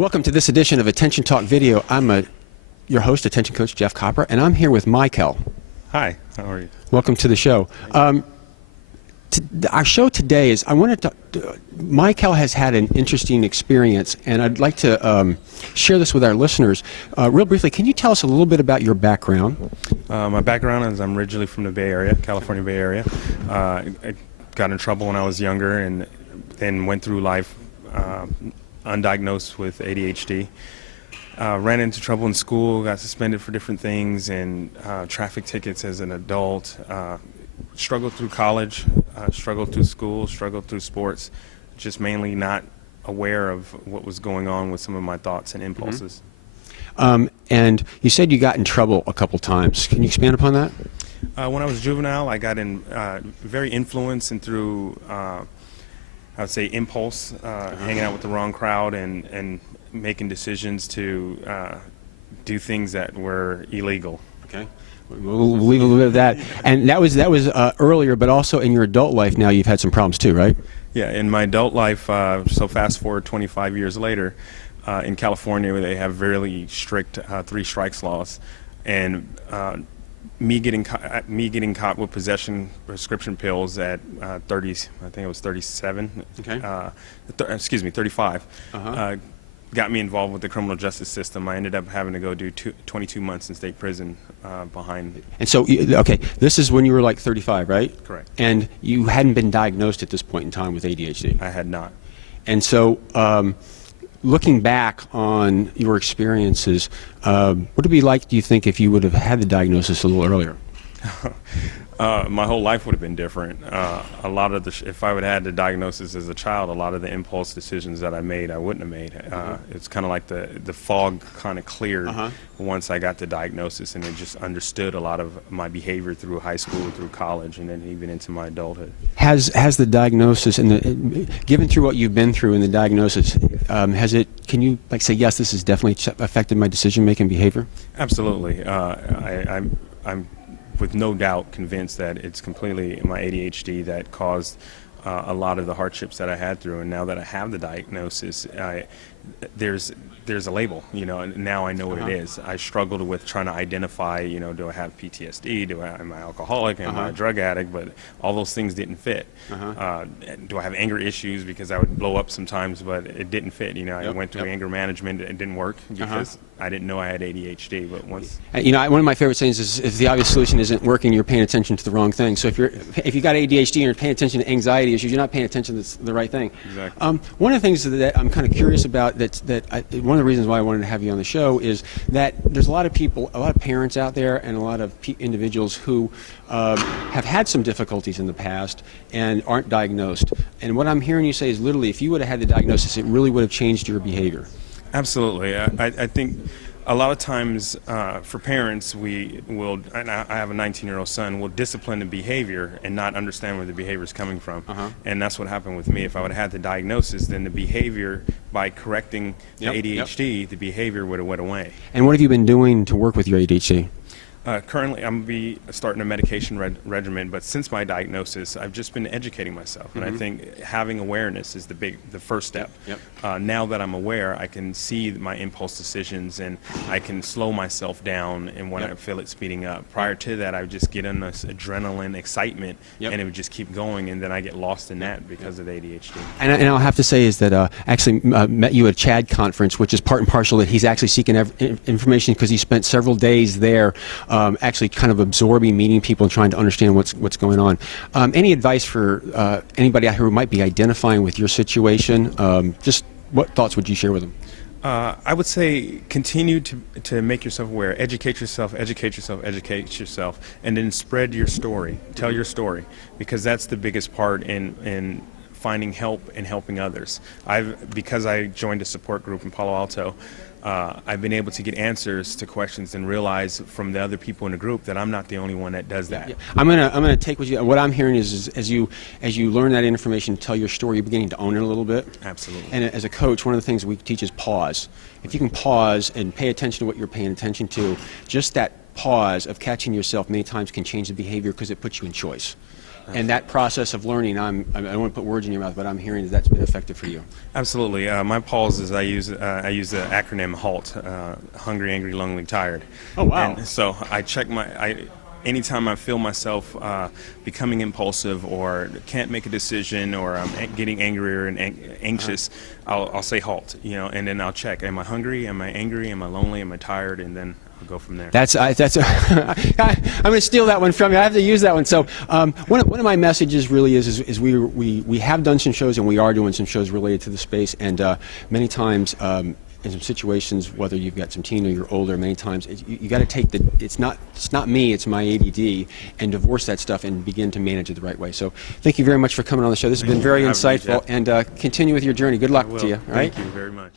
Welcome to this edition of Attention Talk Video. I'm your host, Attention Coach Jeff Copper, and I'm here with My-Kel. Hi, how are you? Welcome to the show. Our show today is, My-Kel has had an interesting experience, and I'd like to share this with our listeners. Real briefly, can you tell us a little bit about your background? My background is I'm originally from the Bay Area, California Bay Area. I got in trouble when I was younger and then went through life undiagnosed with ADHD. Ran into trouble in school, got suspended for different things, and traffic tickets as an adult. Struggled through college, struggled through school, struggled through sports, just mainly not aware of what was going on with some of my thoughts and impulses. And you said you got in trouble a couple times. Can you expand upon that? When I was juvenile, I got in very influenced and through I would say impulse, hanging out with the wrong crowd and making decisions to do things that were illegal. Okay, we'll leave a little bit of that. And that was earlier, but also in your adult life now you've had some problems too, right? Yeah, in my adult life, so fast forward 25 years later, in California they have really strict 3 strikes laws, and me getting caught with possession prescription pills at 30, I think it was 37. Okay. Excuse me, 35. Got me involved with the criminal justice system. I ended up having to go do 22 months in state prison behind. And so, okay, this is when you were like 35, right? Correct. And you hadn't been diagnosed at this point in time with ADHD. I had not. And so, looking back on your experiences, what would it be like, do you think, if you would have had the diagnosis a little earlier? My whole life would have been different. A lot of if I would have had the diagnosis as a child, a lot of the impulse decisions that I made, I wouldn't have made. It's kind of like the fog kind of cleared once I got the diagnosis, and I just understood a lot of my behavior through high school, through college, and then even into my adulthood. Has the diagnosis, and given through what you've been through in the diagnosis, can you like say, yes, this has definitely affected my decision-making behavior? Absolutely. I'm with no doubt convinced that it's completely my ADHD that caused a lot of the hardships that I had through. And now that I have the diagnosis, there's a label, and now I know what it is. I struggled with trying to identify, do I have PTSD? Am I alcoholic? Am I a drug addict? But all those things didn't fit. Do I have anger issues? Because I would blow up sometimes, but it didn't fit. I went through anger management. It didn't work because I didn't know I had ADHD. But once, one of my favorite sayings is, if the obvious solution isn't working, you're paying attention to the wrong thing. So if you got ADHD and you're paying attention to anxiety issues, you're not paying attention to the right thing. Exactly. One of the things that I'm kind of curious about, one of the reasons why I wanted to have you on the show is that there's a lot of people, a lot of parents out there, and a lot of individuals who have had some difficulties in the past and aren't diagnosed. And what I'm hearing you say is, literally, if you would have had the diagnosis, it really would have changed your behavior. Absolutely. I think a lot of times for parents, we will, and I have a 19-year-old son, will discipline the behavior and not understand where the behavior is coming from. And that's what happened with me. If I would have had the diagnosis, then the behavior, by correcting the ADHD, the behavior would have went away. And what have you been doing to work with your ADHD? Currently, I'm going to be starting a medication regimen, but since my diagnosis, I've just been educating myself, and I think having awareness is the first step. Now that I'm aware, I can see my impulse decisions, and I can slow myself down, and when I feel it speeding up. Prior to that, I would just get in this adrenaline excitement, and it would just keep going, and then I get lost in that because of ADHD. And I'll have to say is that actually met you at Chad conference, which is part and parcel that he's actually seeking information because he spent several days there. Actually kind of absorbing, meeting people, and trying to understand what's going on. Any advice for anybody out here who might be identifying with your situation? Just what thoughts would you share with them? I would say continue to make yourself aware, educate yourself, educate yourself, educate yourself, and then spread your story, tell your story, because that's the biggest part in finding help and helping others. Because I joined a support group in Palo Alto, I've been able to get answers to questions and realize from the other people in the group that I'm not the only one that does that. I'm gonna take what I'm hearing is as you learn that information, tell your story, you're beginning to own it a little bit. Absolutely. And as a coach, one of the things we teach is pause. If you can pause and pay attention to what you're paying attention to, just that pause of catching yourself many times can change the behavior because it puts you in choice. And that process of learning, I don't want to put words in your mouth, but I'm hearing that's been effective for you. Absolutely. My pause is I use the acronym HALT, hungry, angry, lonely, tired. Oh, wow. And so I check anytime I feel myself becoming impulsive or can't make a decision or I'm getting angrier and anxious, I'll say HALT, and then I'll check. Am I hungry? Am I angry? Am I lonely? Am I tired? And then I'll go from there. I'm going to steal that one from you. I have to use that one. So one of my messages really is we have done some shows and we are doing some shows related to the space, and many times in some situations, whether you've got some teen or you're older, many times you got to take it's not me, it's my ADD, and divorce that stuff and begin to manage it the right way. So thank you very much for coming on the show. This has been very insightful, and continue with your journey. Good luck to you. All right? Thank you very much.